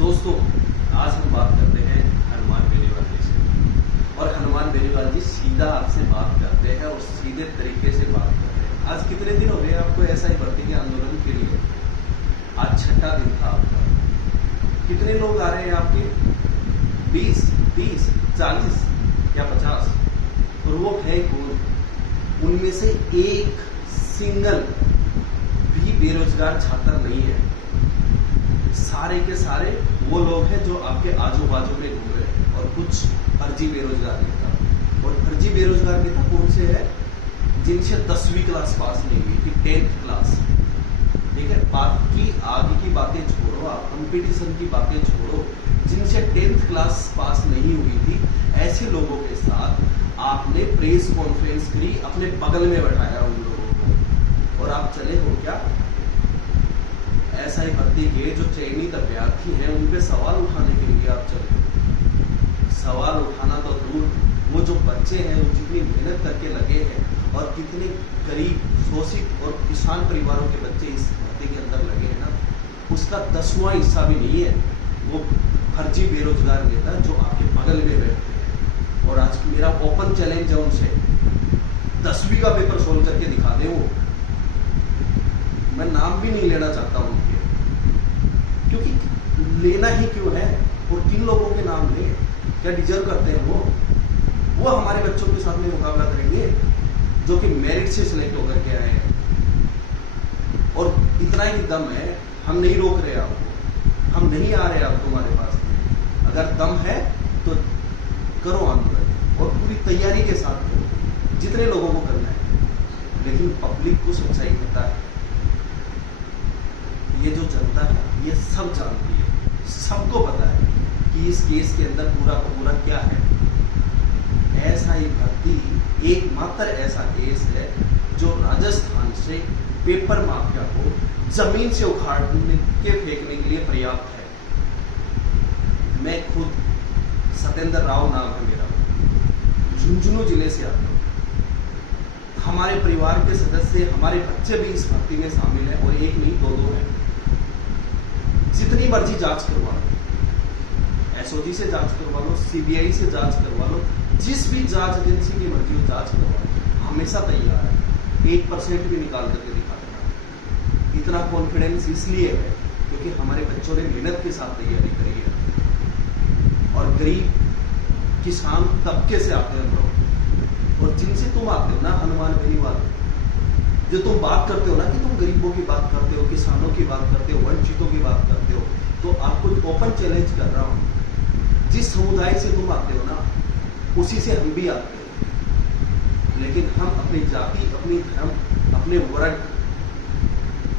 दोस्तों, आज हम बात करते हैं हनुमान बेनीवाल जी से। और हनुमान बेनीवाल जी सीधा आपसे बात करते हैं और सीधे तरीके से बात करते हैं। आज कितने दिन हो गए आपको ऐसा ही भर्ती के आंदोलन के लिए? आज 6ठा दिन था आपका। कितने लोग आ रहे हैं आपके? 20, 30, 40 या 50? और वो है कौन? उनमें से एक सिंगल भी बेरोजगार छात्र नहीं है। सारे के सारे वो लोग हैं जो आपके आजू बाजू में घूम रहे हैं। और कुछ फर्जी बेरोजगार नेता। और फर्जी बेरोजगार नेता कौन से है? जिनसे 10वीं क्लास पास नहीं हुई थी, 10th क्लास। ठीक है, बाकी आगे की बातें छोड़ो, आप कंपटीशन की बातें छोड़ो। जिनसे 10th क्लास पास नहीं हुई थी, ऐसे लोगों के साथ आपने प्रेस कॉन्फ्रेंस करी, अपने बगल में बैठाया उन लोगों को। और आप चले हो क्या? ऐसा ही भर्ती के जो चयनित अभ्यर्थी हैं उन पे सवाल उठाने के लिए आप चले। सवाल उठाना तो दूर, वो जो बच्चे हैं वो जितनी मेहनत करके लगे हैं और कितने गरीब, शोषित और किसान परिवारों के बच्चे इस भर्ती के अंदर लगे हैं ना, उसका 10वां हिस्सा भी नहीं है वो फर्जी बेरोजगार नेता जो आपके बगल में बैठते हैं। और आज मेरा ओपन चैलेंज है उनसे, 10वीं का पेपर सोल्व करके दिखा दे वो। मैं नाम भी नहीं लेना चाहता उनके, क्योंकि लेना ही क्यों है? और किन लोगों के नाम ले? क्या डिजर्व करते हैं वो हमारे बच्चों के साथ में मुकाबला करेंगे जो कि मेरिट से सिलेक्ट होकर के आए हैं। और इतना ही दम है, हम नहीं रोक रहे आपको, हम नहीं आ रहे आप तुम्हारे पास में। अगर दम है तो करो आंदोलन और पूरी तैयारी के साथ करो, जितने लोगों को करना है। लेकिन पब्लिक को सच्चाई पता है, ये जो जनता है ये सब जानती है, सबको पता है कि इस केस के अंदर पूरा का पूरा क्या है। ऐसा ही भर्ती एकमात्र ऐसा केस है जो राजस्थान से पेपर माफिया को जमीन से उखाड़ने के फेंकने के लिए पर्याप्त है। मैं खुद सत्येंद्र राव नाम है मेरा, झुंझुनू जिले से आता हूँ। हमारे परिवार के सदस्य, हमारे बच्चे भी इस भर्ती में शामिल हैं और एक नहीं दो हैं। जितनी मर्जी जांच करवा लो, एसओजी से जांच करवा लो, सीबीआई से जांच करवा लो, जिस भी जांच एजेंसी की मर्जी हो जांच करवा लो, हमेशा तैयार है। 1% भी निकाल करके दिखा देना। इतना कॉन्फिडेंस इसलिए है क्योंकि हमारे बच्चों ने मेहनत के साथ तैयारी करी है। और गरीब किसान तबके से आते हैं लोग, और जिनसे तुम आते हो ना, हनुमान बेनीवाल, जो तुम बात करते हो ना कि तुम गरीबों की बात करते हो, किसानों की बात करते हो, वंचितों की बात करते हो, तो आपको ओपन चैलेंज कर रहा हूं। जिस समुदाय से तुम आते हो ना, उसी से हम भी आते हैं। लेकिन हम अपनी जाति, अपनी धर्म, अपने वर्ग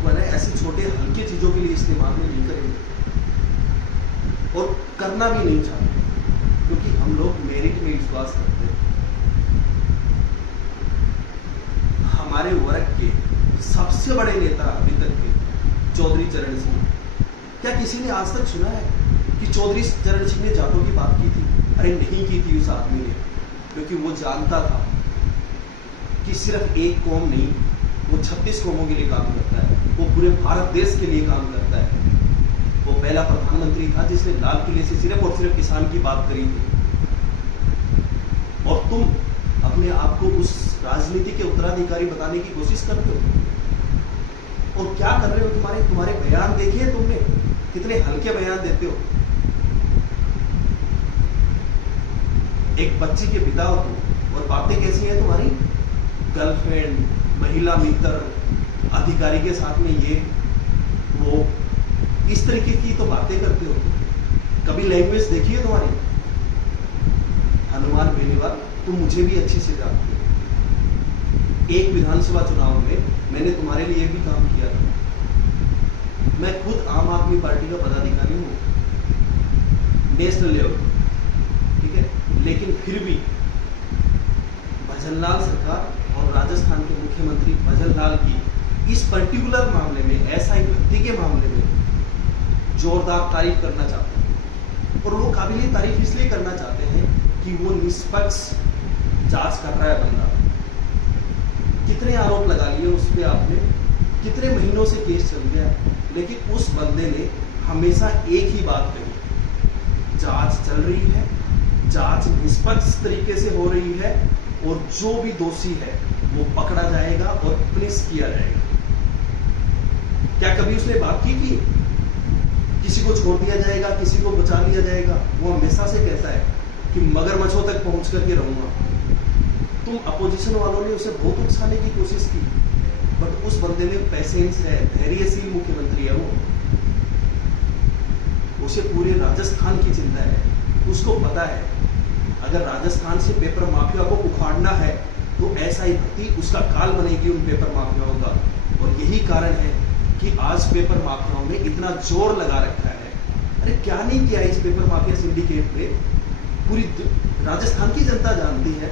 को ना ऐसे छोटे हल्के चीजों के लिए इस्तेमाल में नहीं करेंगे और करना भी नहीं चाहते, क्योंकि हम लोग मेरिट में विश्वास करते हैं। हमारे वर्ग के सबसे बड़े नेता अभी तक के चौधरी चरण सिंह, क्या किसी ने आज तक सुना है कि चौधरी चरण सिंह ने जाटों की बात की थी? अरे नहीं की थी उस आदमी ने, क्योंकि वो जानता था कि सिर्फ एक कौम नहीं, वो 36 कौमों के लिए काम करता है, वो पूरे भारत देश के लिए काम करता है। वो पहला प्रधानमंत्री था जिसने लाल किले से सिर्फ और सिर्फ किसान की बात करी थी। और तुम अपने आप को उस राजनीति के उत्तराधिकारी बताने की कोशिश करते हो। और क्या कर रहे हो? तुम्हारे बयान देखे तुमने? कितने हल्के बयान देते हो। एक बच्ची के पिता हो तुम, और बातें कैसी हैं तुम्हारी? गर्लफ्रेंड, महिला मित्र, अधिकारी के साथ में ये वो, इस तरीके की तो बातें करते हो। कभी लैंग्वेज देखी है तुम्हारी? हनुमान बेनीवाल, तुम मुझे भी अच्छे से जानते हो। एक विधानसभा चुनाव में मैंने तुम्हारे लिए भी काम किया था। मैं खुद आम आदमी पार्टी का पदाधिकारी हूँ, नेशनल लेवल, ठीक है। लेकिन फिर भी भजनलाल सरकार और राजस्थान के मुख्यमंत्री भजनलाल की इस पर्टिकुलर मामले में, ऐसा ही भर्ती के मामले में जोरदार तारीफ करना चाहते हैं। और वो काबिल तारीफ इसलिए करना चाहते हैं कि वो निष्पक्ष जांच कर रहा है बंदा। कितने आरोप लगा लिए उस पर आपने, कितने महीनों से केस चल गया, लेकिन उस बंदे ने हमेशा एक ही बात कही, जांच चल रही है, जांच निष्पक्ष तरीके से हो रही है और जो भी दोषी है वो पकड़ा जाएगा और पनिश किया जाएगा। क्या कभी उसने बात की कि किसी को छोड़ दिया जाएगा, किसी को बचा लिया जाएगा? वो हमेशा से कहता है कि मगरमच्छों तक पहुंच करके रहूंगा। तुम अपोजिशन वालों ने उसे बहुत उकसाने की कोशिश की, बट उस बंदे में पेशेंस है, धैर्यशील मुख्यमंत्री है वो। उसे पूरे राजस्थान की चिंता है। उसको पता है अगर राजस्थान से पेपर माफिया को उखाड़ना है तो ऐसा ही भर्ती उसका काल बनेगी उन पेपर माफियाओं का। और यही कारण है कि आज पेपर माफियाओं में इतना जोर लगा रखा है। अरे क्या नहीं किया इस पेपर माफिया सिंडिकेट पे, पूरी राजस्थान की जनता जानती है।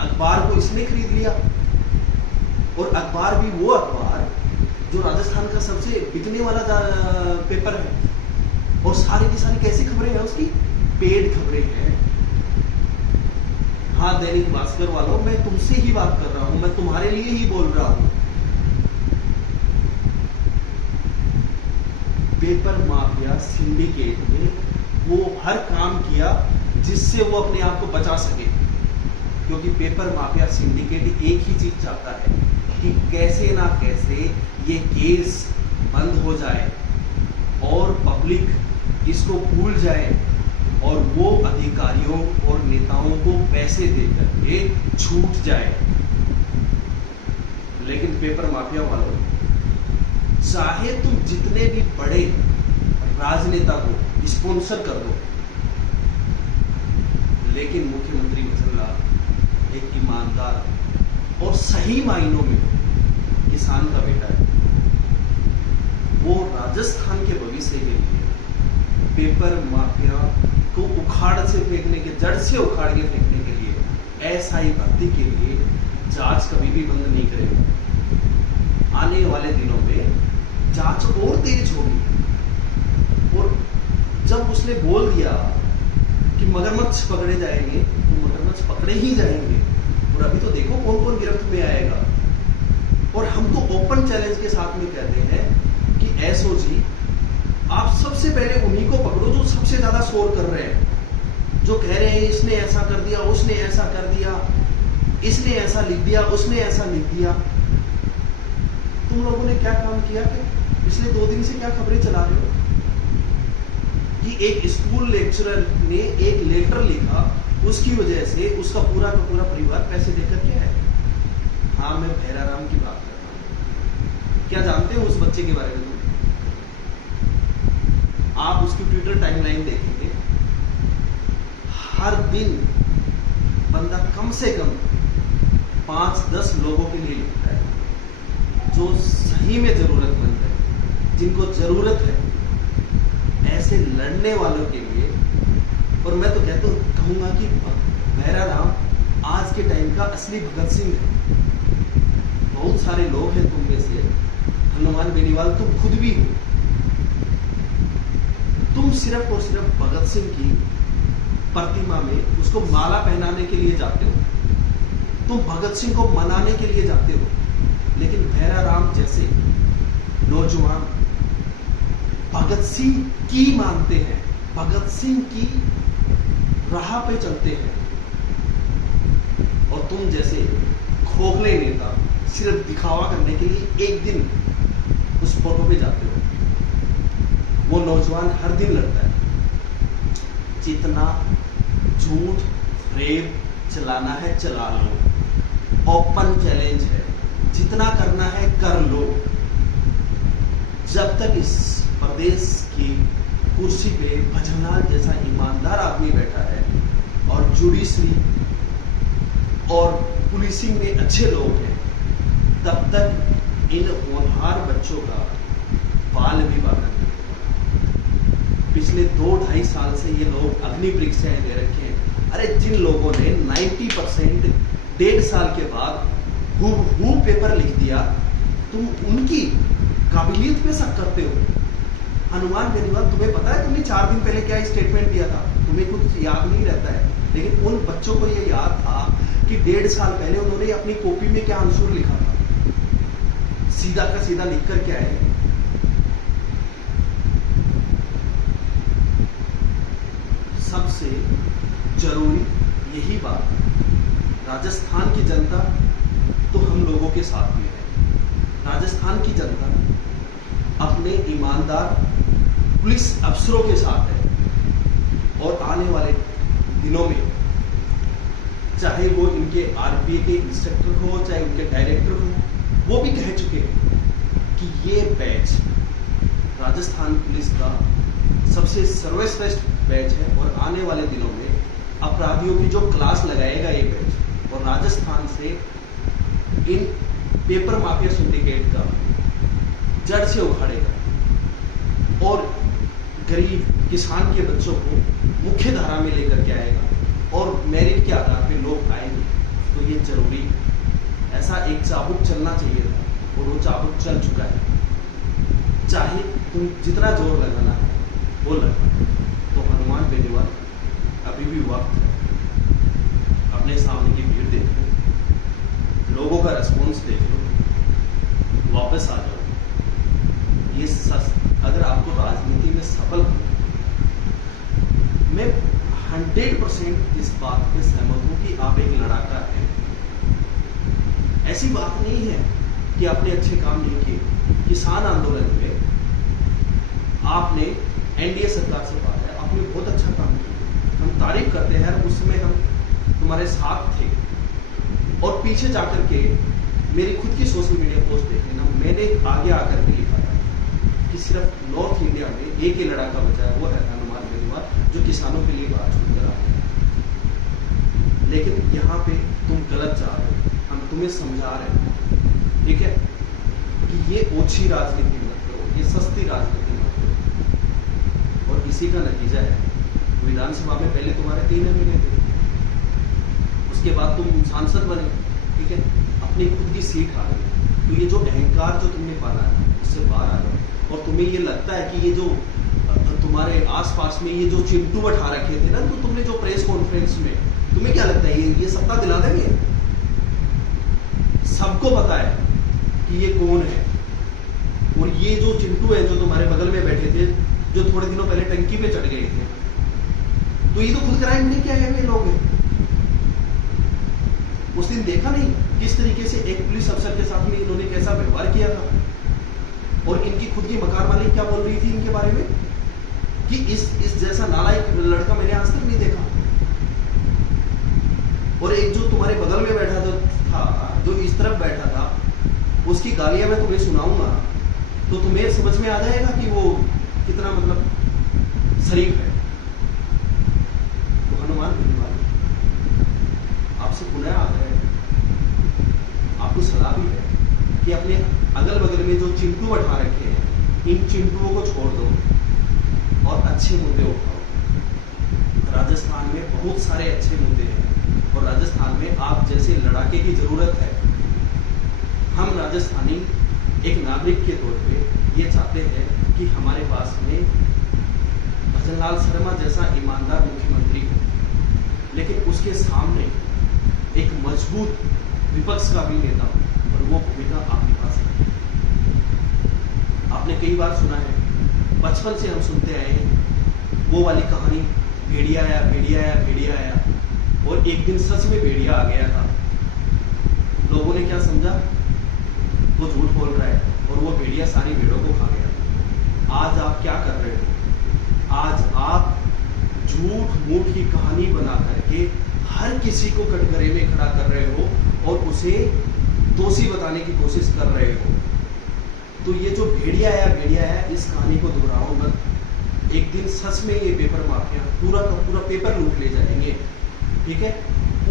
अखबार को इसने खरीद लिया, और अखबार भी वो अखबार जो राजस्थान का सबसे बिकने वाला पेपर है। और सारी की सारी कैसी खबरें हैं उसकी? पेड खबरें हैं। हाँ दैनिक भास्कर वालों, मैं तुमसे ही बात कर रहा हूं, मैं तुम्हारे लिए ही बोल रहा हूं। पेपर माफिया सिंडिकेट में वो हर काम किया जिससे वो अपने आप को बचा सके, क्योंकि पेपर माफिया सिंडिकेट एक ही चीज चाहता है कि कैसे ना कैसे ये केस बंद हो जाए और पब्लिक इसको भूल जाए और वो अधिकारियों और नेताओं को पैसे देकर के छूट जाए। लेकिन पेपर माफिया वालों, चाहे तुम जितने भी बड़े राजनेता को स्पॉन्सर कर दो, लेकिन मुख्यमंत्री वत्सललाल एक ईमानदार और सही मायनों में किसान का बेटा है। वो राजस्थान के भविष्य के लिए पेपर माफिया को उखाड़ से फेंकने के, जड़ से उखाड़ के फेंकने के लिए, एसआई भर्ती के लिए जांच कभी भी बंद नहीं करेगा। आने वाले दिनों में जांच और तेज होगी। और जब उसने बोल दिया कि मगरमच्छ पकड़े जाएंगे, तो मगरमच्छ पकड़े ही जाएंगे। और अभी तो देखो कौन कौन गिरफ्त में आएगा। और हम तो ओपन चैलेंज के साथ में कहते हैं कि एसओजी, आप सबसे पहले उन्हीं को पकड़ो जो सबसे ज्यादा शोर कर रहे हैं, जो कह रहे हैं इसने ऐसा कर दिया, उसने ऐसा कर दिया, इसने ऐसा लिख दिया, उसने ऐसा लिख दिया। तुम लोगों ने क्या काम किया? कि पिछले 2 दिन से क्या खबरें चला रहे हो कि एक स्कूल लेक्चरर ने एक लेटर लिखा, उसकी वजह से उसका पूरा का पूरा परिवार पैसे देकर के आया। हाँ, मैं भैराराम की बात कर रहा हूं। क्या जानते हो उस बच्चे के बारे में? आप उसकी ट्विटर टाइमलाइन देखेंगे, हर दिन बंदा कम से कम 5-10 लोगों के लिए लिखता है जो सही में जरूरतमंद है, जिनको जरूरत है, ऐसे लड़ने वालों के लिए। और मैं तो कहूंगा कि भैराराम आज के टाइम का असली भगत सिंह है। बहुत सारे लोग हैं तुम में से, हनुमान बेनीवाल तुम खुद भी हो, तुम सिर्फ और सिर्फ भगत सिंह की प्रतिमा में उसको माला पहनाने के लिए जाते हो, तुम भगत सिंह को मनाने के लिए जाते हो। लेकिन भैराराम जैसे नौजवान भगत सिंह की मानते हैं, भगत सिंह की राह पे चलते हैं। और तुम जैसे खोखले नेता सिर्फ दिखावा करने के लिए एक दिन उस फोटो पे जाते हो। वो नौजवान हर दिन लड़ता है। जितना झूठ रेप चलाना है चला लो, ओपन चैलेंज है, जितना करना है कर लो। जब तक इस प्रदेश की कुर्सी पे भजनलाल जैसा ईमानदार आदमी बैठा है और जुडिशरी और पुलिसिंग में अच्छे लोग हैं, तब तक इन होनहार बच्चों का बाल भी बांधा नहीं। पिछले 2-2.5 साल से ये लोग अग्नि परीक्षाएं दे रखे हैं। अरे जिन लोगों ने 90% 1.5 साल के बाद हूबहू पेपर लिख दिया, तुम उनकी काबिलियत पे शक करते हो। हनुमान बेनीवाल, तुम्हें पता है तुमने 4 दिन पहले क्या स्टेटमेंट दिया था? तुम्हें कुछ याद नहीं रहता है, लेकिन उन बच्चों को ये याद था कि 1.5 साल पहले उन्होंने अपनी कॉपी में क्या आंसर लिखा था। सीधा का सीधा लिख कर क्या है सबसे जरूरी यही बात, राजस्थान की जनता तो हम लोगों के साथ में है। राजस्थान की जनता अपने ईमानदार पुलिस अफसरों के साथ है और आने वाले दिनों में चाहे वो इनके आरपीए के इंस्ट्रक्टर हो, चाहे उनके डायरेक्टर हो, वो भी कह चुके हैं कि ये बैच राजस्थान पुलिस का सबसे सर्वश्रेष्ठ बैच है और आने वाले दिनों में अपराधियों की जो क्लास लगाएगा ये बैच और राजस्थान से इन पेपर माफिया सिंडिकेट का जड़ से उखाड़ेगा और गरीब किसान के बच्चों को मुख्य धारा में लेकर के आएगा और मेरिट के आधार पे लोग आएंगे। तो ये जरूरी है, ऐसा एक चाबुक चलना चाहिए था और वो चाबुक चल चुका है। चाहे तुम जितना जोर लगाना है वो लगा। तो हनुमान बेनीवाल अभी भी वक्त है, अपने सामने की भीड़ देख लो, लोगों का रिस्पॉन्स देख लो, वापस आ जाओ। ये अगर आपको राजनीति में सफल होना, मैं 100% इस बात पे सहमत हूं कि आप एक लड़ाका हैं। ऐसी बात नहीं है कि आपने अच्छे काम नहीं किए। किसान आंदोलन में आपने एनडीए सरकार से बात है, आपने बहुत अच्छा काम किया, हम तारीफ करते हैं। उस समय हम तुम्हारे साथ थे और पीछे जाकर के मेरी खुद की सोशल मीडिया पोस्ट देखे ना, मैंने आगे आकर के लिखा था कि सिर्फ नॉर्थ इंडिया में एक ही लड़ाका बचा है, वो है हनुमान बेनीवाल, जो किसानों के लिए बात छोड़कर आ गया। लेकिन यहाँ पे तुम गलत जा रहे हो, हम तुम्हें समझा रहे हैं, ठीक है, कि ये ओछी राजनीति मत करो, ये सस्ती राजनीति मत करो। और इसी का नतीजा है विधानसभा में पहले तुम्हारे 3 एमएलए थे, उसके बाद तुम सांसद बने, ठीक है, अपनी खुद की सीट आ गई। तो ये जो अहंकार जो तुमने पाला है उससे बाहर आ जाओ। और तुम्हें ये लगता है कि ये जो तुम्हारे आसपास में ये जो चिंटू बैठा रखे थे ना, तो तुमने जो प्रेस कॉन्फ्रेंस में, तुम्हें क्या लगता है ये सत्ता दिला देंगे? सबको पता है कि ये कौन है। और ये जो चिंटू है जो तुम्हारे बगल में बैठे थे, जो थोड़े दिनों पहले टंकी पे चढ़ गए थे, तो ये तो खुद क्राइम नहीं किया है ये लोग हैं। उस दिन देखा नहीं किस तरीके से एक पुलिस अफसर के साथ में इन्होंने कैसा व्यवहार किया था। और इनकी खुद की मकान मालिक क्या बोल रही थी इनके बारे में कि इस जैसा नालायक लड़का मैंने आज तक नहीं देखा। और एक जो तुम्हारे बगल में बैठा था, जो इस तरफ बैठा था, उसकी गालियां मैं तुम्हें सुनाऊंगा तो तुम्हें समझ में आ जाएगा कि वो कितना मतलब शरीफ है। तो हनुमान बेनीवाल आपसे पुनः आग्रह है, आपको सलाह भी है कि अपने अगल बगल में जो चिंटू बैठा रखे हैं, इन चिंटुओं को छोड़ दो और अच्छे मुद्दे उठाओ। राजस्थान में बहुत सारे अच्छे मुद्दे हैं और राजस्थान में आप जैसे लड़ाके की जरूरत है। हम राजस्थानी एक नागरिक के तौर पे ये चाहते हैं कि हमारे पास में भजनलाल शर्मा जैसा ईमानदार मुख्यमंत्री हो, लेकिन उसके सामने एक मजबूत विपक्ष का भी नेता हो और वो भूमिका आप निभा सकते हैं। आपने कई बार सुना है, बचपन से हम सुनते आए हैं वो वाली कहानी, भेड़िया आया भेड़िया आया भेड़िया आया, और एक दिन सच में भेड़िया आ गया था। लोगों ने क्या समझा, वो झूठ बोल रहा है, और वो भेड़िया सारी भेड़ों को खा गया। आज आप क्या कर रहे हो? आज आप झूठ मूठ की कहानी बना करके हर किसी को कटघरे में खड़ा कर रहे हो और उसे दोषी बताने की कोशिश कर रहे हो। तो ये जो भेड़िया आया इस कहानी को दोहराओ मत। एक दिन सच में ये पेपर माफिया पूरा का पूरा पेपर लूट ले जाएंगे, ठीक है?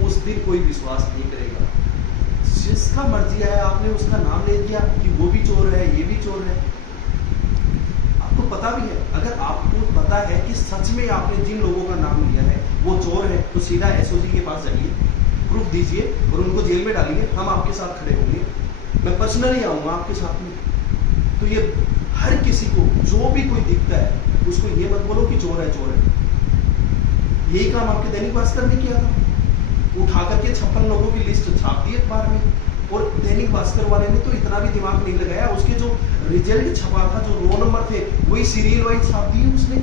उस दिन कोई विश्वास नहीं करेगा। जिसका मर्जी आया आपने उसका नाम ले दिया कि वो भी चोर है, ये भी चोर है। आपको पता भी है, अगर आपको पता है कि सच में आपने जिन लोगों का नाम लिया है वो चोर है, तो सीधा एसओजी के पास जाइए, प्रूफ दीजिए और उनको जेल में डालिए। हम आपके साथ खड़े होंगे, मैं पर्सनली आऊंगा आपके साथ में। तो ये हर किसी को जो भी कोई दिखता है उसको ये मत बोलो कि चोर है चोर है। यही काम आपके दैनिक भास्कर ने किया था, उठा करके 56 लोगों की लिस्ट छाप दी अखबार में। और दैनिक भास्कर वाले ने तो इतना भी दिमाग नहीं लगाया, उसके जो रिजल्ट छपा था, जो रो नंबर थे, वही सीरियल वाइज छाप दिए उसने।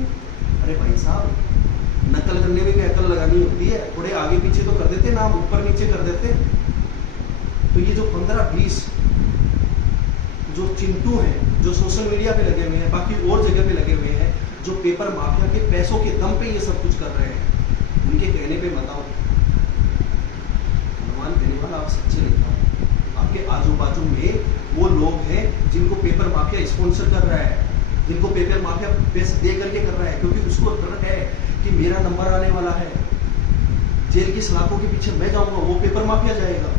अरे भाई साहब, नकल करने में भी अकल लगानी होती है, थोड़े आगे पीछे तो कर देते नाम, ऊपर नीचे कर देते। तो ये जो 15-20 जो चिंटू हैं, जो सोशल मीडिया पे लगे हुए हैं, बाकी और जगह पे लगे हुए हैं, जो पेपर माफिया के पैसों के दम पे ये सब कुछ कर रहे हैं, उनके कहने पे बताओ हनुमान बेनीवाल आप सच्चे नहीं हो। आपके आजू बाजू में वो लोग हैं जिनको पेपर माफिया स्पॉन्सर कर रहा है, जिनको पेपर माफिया पैसे दे करके कर रहा है, क्योंकि उसको डर है कि मेरा नंबर आने वाला है, जेल की सलाखों के पीछे मैं जाऊंगा, वो पेपर माफिया जाएगा।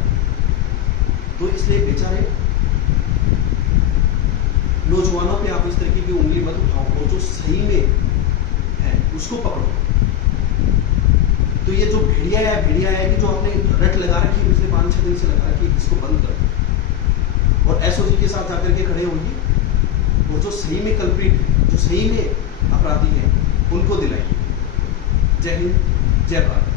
तो इसलिए बेचारे नौजवानों पे आप इस तरीके की उंगली मत उठाओ, और जो सही में है उसको पकड़ो। तो ये जो भेड़िया है कि जो आपने रट लगा रखी है पिछले 5-6 दिन से लगा रखी है, इसको बंद करो और एसओजी के साथ जाकर के खड़े होंगे, और जो सही में कल्प्रिट है, जो सही में अपराधी है, उनको दिलाइए। जय हिंद, जय भारत।